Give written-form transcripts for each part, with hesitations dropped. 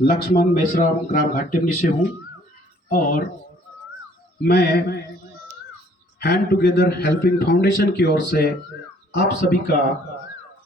लक्ष्मण मेश्राम ग्राम घाट से हूँ और मैं हैंड टुगेदर हेल्पिंग फाउंडेशन की ओर से आप सभी का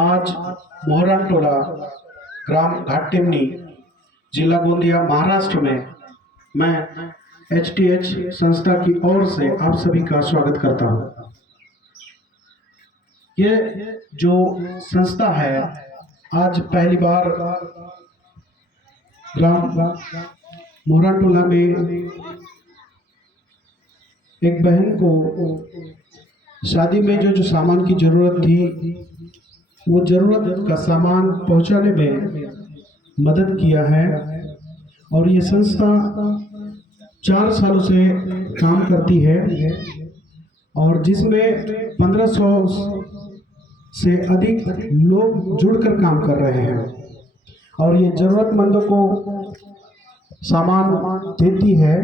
आज मोहरान टोला ग्राम घाट जिला गोंदिया महाराष्ट्र में मैं HTH संस्था की ओर से आप सभी का स्वागत करता हूँ। ये जो संस्था है आज पहली बार ग्राम मोहरान टोला में एक बहन को शादी में जो सामान की ज़रूरत थी वो ज़रूरत का सामान पहुंचाने में मदद किया है। और ये संस्था 4 सालों से काम करती है और जिसमें 1500 से अधिक लोग जुड़कर काम कर रहे हैं और ये ज़रूरतमंदों को सामान देती है।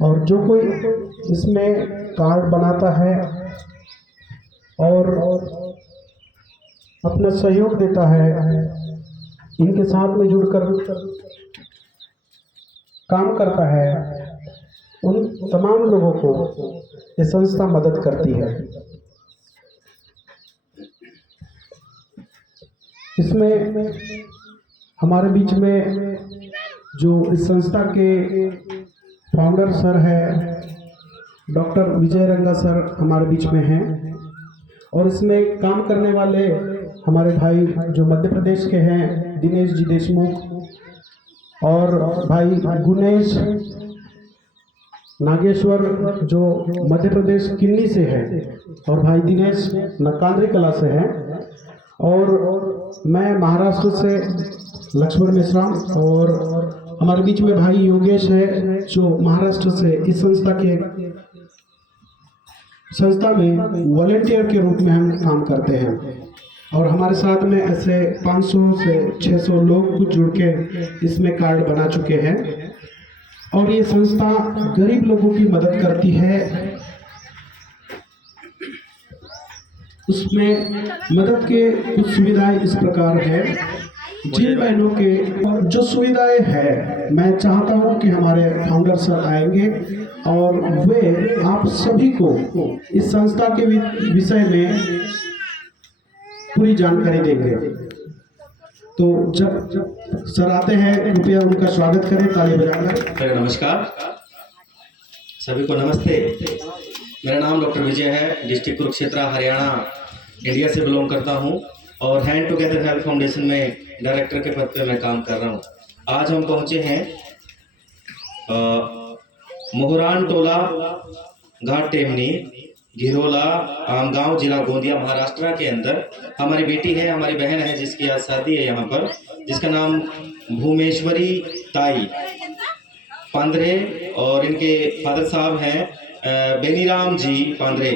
और जो कोई इसमें कार्ड बनाता है और अपना सहयोग देता है, इनके साथ में जुड़कर काम करता है, उन तमाम लोगों को ये संस्था मदद करती है। इसमें हमारे बीच में जो इस संस्था के फाउंडर सर है डॉक्टर विजय रंगा सर हमारे बीच में हैं और इसमें काम करने वाले हमारे भाई जो मध्य प्रदेश के हैं दिनेश जी देशमुख और भाई गुनेश नागेश्वर जो मध्य प्रदेश किन्नी से है और भाई दिनेश नकांद्री कला से हैं और मैं महाराष्ट्र से लक्ष्मण मेश्राम और हमारे बीच में भाई योगेश है जो महाराष्ट्र से इस संस्था में वॉलेंटियर के रूप में हम काम करते हैं। और हमारे साथ में ऐसे 500 से 600 लोग जुड़ के इसमें कार्ड बना चुके हैं और ये संस्था गरीब लोगों की मदद करती है। उसमें मदद के कुछ सुविधाएं इस प्रकार है। जिन बहनों के जो सुविधाएं है मैं चाहता हूं कि हमारे फाउंडर सर आएंगे और वे आप सभी को इस संस्था के विषय में पूरी जानकारी देंगे। तो जब सर आते हैं कृपया उनका स्वागत करें ताली बजाकर। नमस्कार सभी को, नमस्ते। मेरा नाम डॉक्टर विजय है, डिस्ट्रिक्ट कुरुक्षेत्र हरियाणा इंडिया से बिलोंग करता हूं और हैंड टुगेदर हेल्प फाउंडेशन में डायरेक्टर के पद पे मैं काम कर रहा हूं। आज हम पहुंचे हैं मोहरान टोला घाट टेमनी घिरोला आमगांव जिला गोंदिया महाराष्ट्र के अंदर। हमारी बेटी है, हमारी बहन है जिसकी आज शादी है यहाँ पर, जिसका नाम भूमेश्वरी ताई पांद्रे और इनके फादर साहब हैं बेनीराम जी पांद्रे।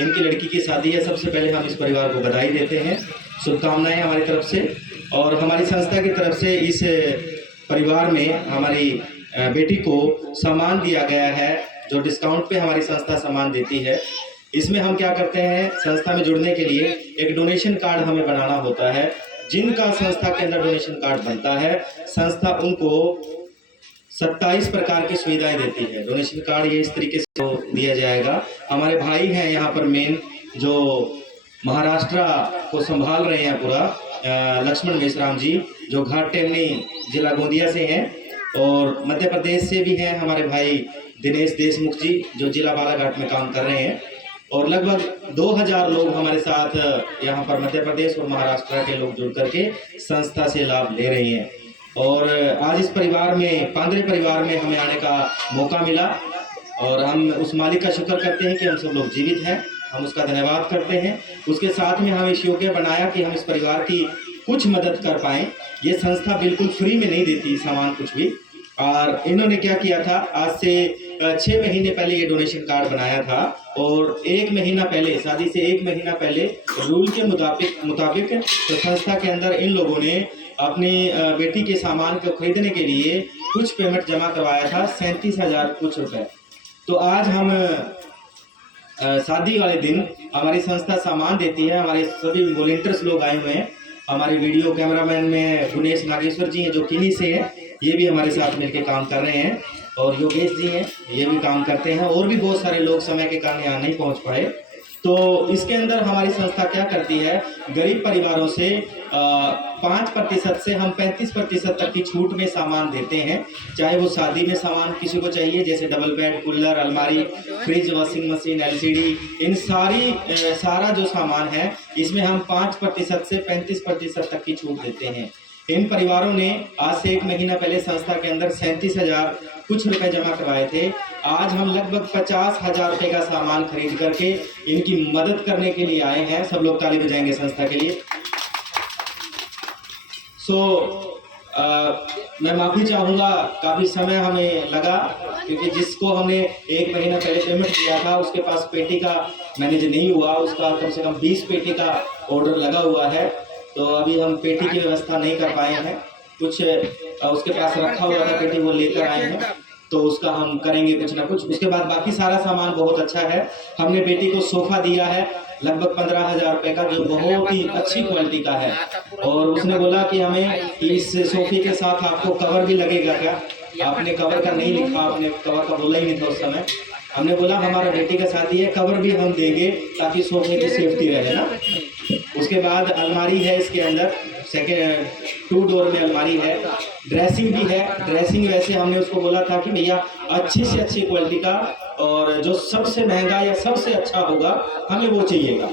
इनकी लड़की की शादी है। सबसे पहले हम इस परिवार को बधाई देते हैं, शुभकामनाएं हमारी तरफ से। और हमारी संस्था की तरफ से इस परिवार में हमारी बेटी को सामान दिया गया है जो डिस्काउंट पे हमारी संस्था सामान देती है। इसमें हम क्या करते हैं, संस्था में जुड़ने के लिए एक डोनेशन कार्ड हमें बनाना होता है। जिनका संस्था के अंदर डोनेशन कार्ड बनता है, संस्था उनको 27 प्रकार की सुविधाएं देती है। डोनेशन कार्ड ये इस तरीके से दिया जाएगा। हमारे भाई हैं यहाँ पर मेन जो महाराष्ट्र को संभाल रहे हैं पूरा, लक्ष्मण मेश्राम जी जो घाट टेमनी जिला गोंदिया से हैं और मध्य प्रदेश से भी हैं हमारे भाई दिनेश देशमुख जी जो जिला बालाघाट में काम कर रहे हैं। और लगभग 2000 लोग हमारे साथ यहाँ पर मध्य प्रदेश और महाराष्ट्र के लोग जुड़ करके संस्था से लाभ ले रहे हैं। और आज इस परिवार में, पांद्रे परिवार में हमें आने का मौका मिला और हम उस मालिक का शुक्र करते हैं कि हम सब लोग जीवित हैं। हम उसका धन्यवाद करते हैं। उसके साथ में हम इस योग्य बनाया कि हम इस परिवार की कुछ मदद कर पाएँ। ये संस्था बिल्कुल फ्री में नहीं देती सामान कुछ भी। और इन्होंने क्या किया था, आज से 6 महीने पहले ये डोनेशन कार्ड बनाया था और 1 महीना पहले, शादी से 1 महीना पहले रूल के मुताबिक तो संस्था के अंदर इन लोगों ने अपनी बेटी के सामान को खरीदने के लिए कुछ पेमेंट जमा करवाया था, 37,000 कुछ रुपए। तो आज हम शादी वाले दिन हमारी संस्था सामान देती है। हमारे सभी वॉलंटियर्स लोग आए हुए हैं। हमारे वीडियो कैमरामैन में गुणेश नागेश्वर जी हैं जो किन्हीं से हैं, ये भी हमारे साथ मिलकर काम कर रहे हैं। और योगेश जी हैं, ये भी काम करते हैं। और भी बहुत सारे लोग समय के कारण यहाँ नहीं पहुँच पाए। तो इसके अंदर हमारी संस्था क्या करती है, गरीब परिवारों से 5% से हम 35% तक की छूट में सामान देते हैं। चाहे वो शादी में सामान किसी को चाहिए, जैसे डबल बेड, कूलर, अलमारी, फ्रिज, वॉशिंग मशीन, LCD, इन सारा जो सामान है इसमें हम 5% से 35% तक की छूट देते हैं। इन परिवारों ने आज से 1 महीना पहले संस्था के अंदर 37,000 कुछ रुपए जमा करवाए थे। आज हम लगभग 50,000 रुपए का सामान खरीद करके इनकी मदद करने के लिए आए हैं। सब लोग ताली बजाएंगे संस्था के लिए। मैं माफ़ी चाहूँगा, काफ़ी समय हमें लगा क्योंकि जिसको हमने 1 महीना पहले पेमेंट किया था उसके पास पेटी का मैनेज नहीं हुआ। उसका कम से कम 20 पेटी का ऑर्डर लगा हुआ है। तो अभी हम पेटी की व्यवस्था नहीं कर पाए हैं। कुछ उसके पास रखा हुआ था पेटी, वो लेकर आए हैं, तो उसका हम करेंगे कुछ ना कुछ। उसके बाद बाकी सारा सामान बहुत अच्छा है। हमने बेटी को सोफ़ा दिया है लगभग 15,000 रुपये का, जो बहुत ही अच्छी क्वालिटी का है। और उसने बोला कि हमें इस सोफ़े के साथ आपको कवर भी लगेगा क्या? आपने कवर का नहीं लिखा, आपने कवर का बोला ही नहीं था उस समय। हमने बोला हमारा बेटी का शादी है, कवर भी हम देंगे ताकि सोफ़े की सेफ्टी रहे ना। उसके बाद अलमारी है इसके अंदर, 2 डोर में अलमारी है। ड्रेसिंग भी है। ड्रेसिंग वैसे हमने उसको बोला था कि भैया अच्छी से अच्छी क्वालिटी का, और जो सबसे महंगा या सबसे अच्छा होगा हमें वो चाहिएगा।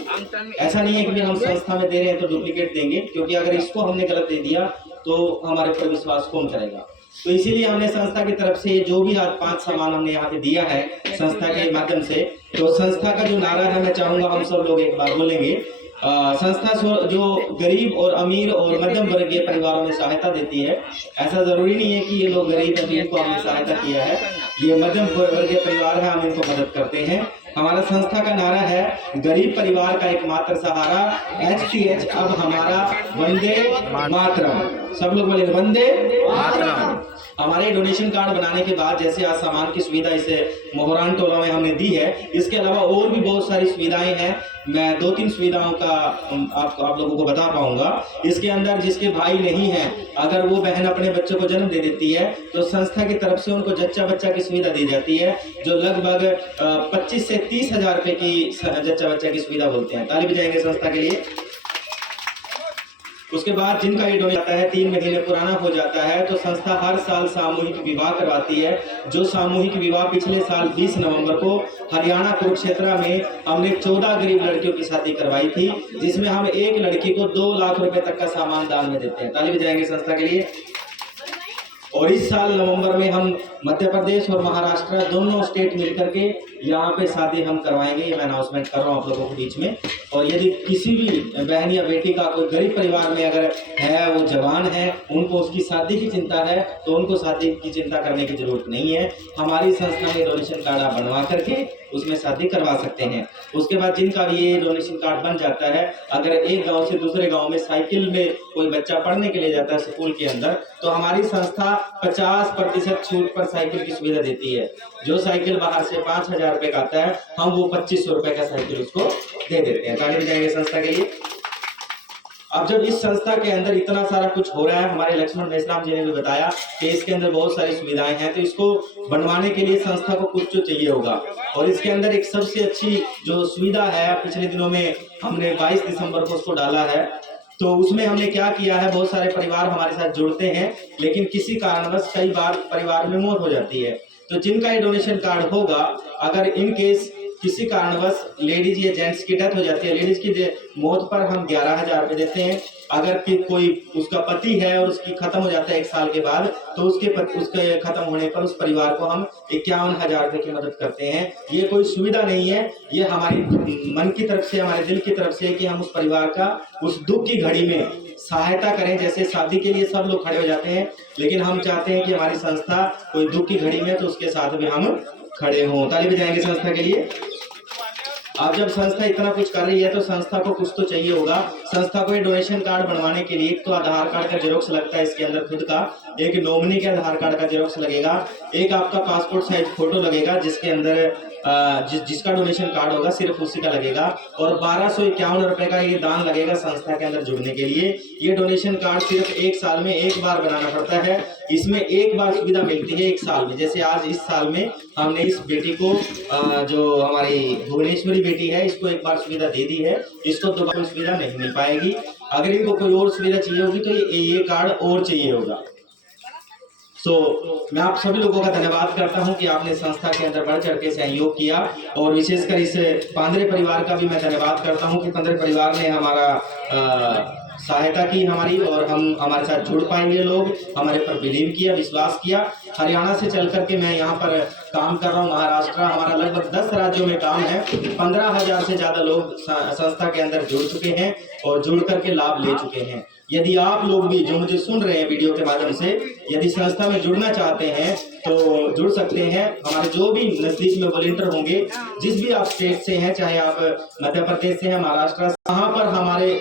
ऐसा नहीं है कि हम संस्था में दे रहे हैं तो डुप्लीकेट देंगे, क्योंकि अगर इसको हमने गलत दे दिया तो हमारे पर विश्वास कौन करेगा। तो इसीलिए हमने संस्था की तरफ से जो भी आज 5 सामान हमने यहाँ पे दिया है संस्था के माध्यम से, तो संस्था का जो नारा है मैं चाहूँगा हम सब लोग एक बार बोलेंगे। संस्था जो गरीब और अमीर और मध्यम वर्गीय परिवारों में सहायता देती है। ऐसा जरूरी नहीं है कि ये लोग गरीब अमीर को हमने सहायता किया है, ये मध्यम वर्गीय परिवार है, हम इनको मदद करते हैं। हमारा संस्था का नारा है गरीब परिवार का एकमात्र सहारा, HTH अब हमारा, वंदे मातरम। सब लोग बोले वंदे मातरम। हमारे डोनेशन कार्ड बनाने के बाद जैसे आज सामान की सुविधा इसे मोहरान टोला में हमने दी है, इसके अलावा और भी बहुत सारी सुविधाएं हैं। मैं 2-3 सुविधाओं का आप लोगों को बता पाऊंगा। इसके अंदर जिसके भाई नहीं है, अगर वो बहन अपने बच्चों को जन्म दे देती है तो संस्था की तरफ से उनको जच्चा बच्चा की सुविधा दी जाती है, जो लगभग 25 से 30,000 रुपए की जच्चा बच्चा की सुविधा बोलते हैं। ताली बजाएंगे संस्था के लिए। उसके बाद जिनका ये डोनेशन आता है 3 महीने पुराना हो जाता है, तो संस्था हर साल सामूहिक विवाह करवाती है। जो सामूहिक विवाह पिछले साल 20 नवंबर को हरियाणा कुरुक्षेत्र में हमने 14 गरीब लड़कियों की शादी करवाई थी, जिसमें हम एक लड़की को 2 लाख रुपए तक का सामान दान में देते हैं। ताली बजाएंगे संस्था के लिए। और इस साल नवंबर में हम मध्य प्रदेश और महाराष्ट्र दोनों स्टेट मिलकर के यहाँ पे शादी हम करवाएंगे। ये मैं अनाउंसमेंट कर रहा हूँ आप लोगों के बीच में। और यदि किसी भी बहन या बेटी का कोई गरीब परिवार में अगर है, वो जवान है, उनको उसकी शादी की चिंता है, तो उनको शादी की चिंता करने की जरूरत नहीं है। हमारी संस्था में डोनेशन कार्ड आप बनवा करके उसमें शादी करवा सकते हैं। उसके बाद जिनका भी ये डोनेशन कार्ड बन जाता है, अगर एक गांव से दूसरे गांव में साइकिल में कोई बच्चा पढ़ने के लिए जाता है स्कूल के अंदर, तो हमारी संस्था 50% छूट पर साइकिल की सुविधा देती है। जो साइकिल बाहर से 5,000 रुपए का आता है, हम वो 2500 रुपए का साइकिल उसको दे देते हैं। ताली बजाएंगे संस्था के लिए। अब जब इस संस्था के अंदर इतना सारा कुछ हो रहा है, हमारे लक्ष्मण मेश्राम जी ने भी बताया कि इसके अंदर बहुत सारी सुविधाएं हैं, तो इसको बनवाने के लिए संस्था को कुछ तो चाहिए होगा। और इसके अंदर एक सबसे अच्छी जो सुविधा है, पिछले दिनों में हमने 22 दिसंबर को उसको डाला है। तो उसमें हमने क्या किया है, बहुत सारे परिवार हमारे साथ जुड़ते हैं, लेकिन किसी कारणवश कई बार परिवार में मौत हो जाती है। तो जिनका ये डोनेशन कार्ड होगा, अगर इन केस किसी कारणवश लेडीज या जेंट्स की डेथ हो जाती है, लेडीज की मौत पर हम 11,000 रुपये देते हैं। अगर कि कोई उसका पति है और उसकी खत्म हो जाता है 1 साल के बाद, तो उसके खत्म होने पर उस परिवार को हम 51,000 रुपये की मदद करते हैं। ये कोई सुविधा नहीं है, ये हमारी मन की तरफ से, हमारे दिल की तरफ से, कि हम उस परिवार का उस दुख की घड़ी में सहायता करें। जैसे शादी के लिए सब लोग खड़े हो जाते हैं, लेकिन हम चाहते हैं कि हमारी संस्था कोई दुख की घड़ी में तो उसके साथ भी हम खड़े हों। ताली बजाएंगे संस्था के लिए। अब जब संस्था इतना कुछ कर रही है तो संस्था को कुछ तो चाहिए होगा। संस्था को ये डोनेशन कार्ड बनवाने के लिए एक तो आधार कार्ड का जेरोक्स लगता है इसके अंदर खुद का, एक नॉमिनी के आधार कार्ड का जेरोक्स लगेगा, एक आपका पासपोर्ट साइज फोटो लगेगा जिसके अंदर जिसका डोनेशन कार्ड होगा सिर्फ उसी का लगेगा, और 1251 रुपए का ये दान लगेगा संस्था के अंदर जुड़ने के लिए। ये डोनेशन कार्ड सिर्फ 1 साल में 1 बार बनाना पड़ता है। इसमें 1 बार सुविधा मिलती है 1 साल में। जैसे आज इस साल में हमने इस बेटी को जो हमारी भुवनेश्वरी बेटी है इसको 1 बार सुविधा दे दी है, इसको दोबारा सुविधा नहीं मिल पाएगी। अगर इनको कोई और सुविधा चाहिए होगी तो ये कार्ड और चाहिए होगा। मैं आप सभी लोगों का धन्यवाद करता हूं कि आपने संस्था के अंदर बढ़ चढ़ के सहयोग किया, और विशेषकर इस पांद्रे परिवार का भी मैं धन्यवाद करता हूं कि पांद्रे परिवार ने हमारा सहायता की हमारी, और हमारे साथ जुड़ पाएंगे, लोग हमारे पर बिलीव किया, विश्वास किया। हरियाणा से चल करके मैं यहाँ पर काम कर रहा हूँ, महाराष्ट्र, हमारा लगभग 10 राज्यों में काम है। 15,000 से ज्यादा लोग संस्था के अंदर जुड़ चुके हैं और जुड़ करके लाभ ले चुके हैं। यदि आप लोग भी जो मुझे सुन रहे हैं वीडियो के माध्यम से, यदि संस्था में जुड़ना चाहते हैं तो जुड़ सकते हैं। हमारे जो भी नजदीक में वॉलंटियर होंगे, जिस भी आप स्टेट से हैं, चाहे आप मध्य प्रदेश से हैं, महाराष्ट्र से, वहाँ पर हमारे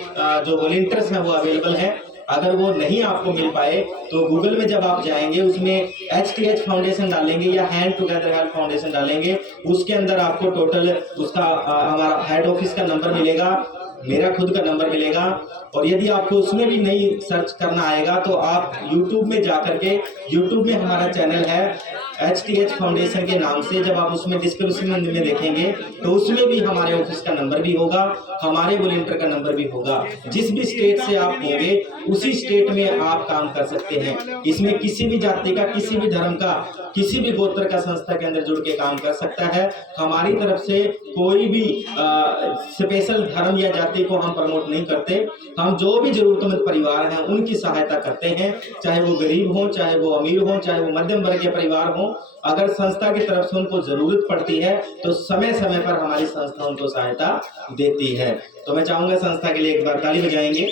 जो वॉलंटियर्स हैं वो अवेलेबल हैं। अगर वो नहीं आपको मिल पाए तो गूगल में जब आप जाएंगे उसमें HTH फाउंडेशन डालेंगे या हैंड टुगेदर हेल्प फाउंडेशन डालेंगे, उसके अंदर आपको टोटल उसका हमारा हेड ऑफिस का नंबर मिलेगा, मेरा खुद का नंबर मिलेगा। और यदि आपको उसमें भी नहीं सर्च करना आएगा तो आप YouTube में जाकर के, YouTube में हमारा चैनल है HTH फाउंडेशन के नाम से, जब आप उसमें डिस्क्रिप्शन में देखेंगे तो उसमें भी हमारे ऑफिस का नंबर भी होगा, हमारे वॉलंटियर का नंबर भी होगा। जिस भी स्टेट से आप होंगे उसी स्टेट में आप काम कर सकते हैं। इसमें किसी भी जाति का, किसी भी धर्म का, किसी भी गोत्र का संस्था के अंदर जुड़ के काम कर सकता है। हमारी तरफ से कोई भी स्पेशल धर्म या जाति को हम प्रमोट नहीं करते। हम जो भी जरूरतमंद परिवार हैं उनकी सहायता करते हैं, चाहे वो गरीब हो, चाहे वो अमीर हो, चाहे वो मध्यम वर्ग के परिवार हो। अगर संस्था की तरफ से उनको जरूरत पड़ती है तो समय समय पर हमारी संस्था उनको सहायता देती है। तो मैं चाहूंगा संस्था के लिए एक बार ताली बजाएंगे।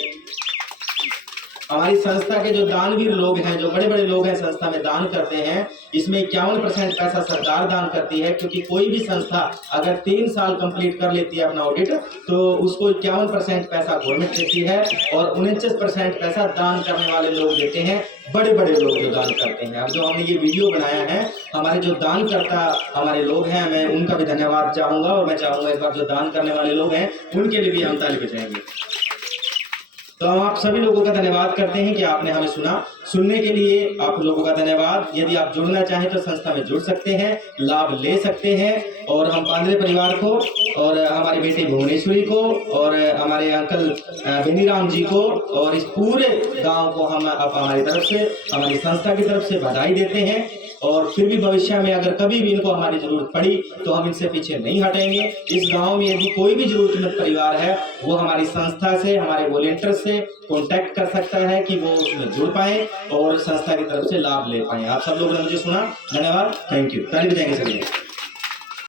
हमारी संस्था के जो दानवीर लोग हैं, जो बड़े बड़े लोग हैं संस्था में दान करते हैं, इसमें 51% पैसा सरकार दान करती है, क्योंकि कोई भी संस्था अगर 3 साल कंप्लीट कर लेती है अपना ऑडिट तो उसको 51% पैसा गवर्नमेंट देती है, और 49% पैसा दान करने वाले लोग देते हैं, बड़े बड़े लोग जो दान करते हैं। अब जो हमने ये वीडियो बनाया है, हमारे जो दान करता हमारे लोग हैं, मैं उनका भी धन्यवाद चाहूंगा, और मैं चाहूंगा इस बार जो दान करने वाले लोग हैं उनके लिए भी हम ताली बजाएंगे। तो हम आप सभी लोगों का धन्यवाद करते हैं कि आपने हमें सुना। सुनने के लिए आप लोगों का धन्यवाद। यदि आप जुड़ना चाहें तो संस्था में जुड़ सकते हैं, लाभ ले सकते हैं। और हम पांद्रे परिवार को, और हमारी बेटी भुवनेश्वरी को, और हमारे अंकल बेनीराम जी को, और इस पूरे गांव को हम हमारी तरफ से, हमारी संस्था की तरफ से बधाई देते हैं। और फिर भी भविष्य में अगर कभी भी इनको हमारी जरूरत पड़ी तो हम इनसे पीछे नहीं हटेंगे। इस गांव में यदि कोई भी जरूरतमंद परिवार है वो हमारी संस्था से, हमारे वॉलंटियर से कांटेक्ट कर सकता है कि वो उसमें जुड़ पाए और संस्था की तरफ से लाभ ले पाए। आप सब लोगों ने मुझे सुना, धन्यवाद, थैंक यू। ताली बजाएंगे सभी।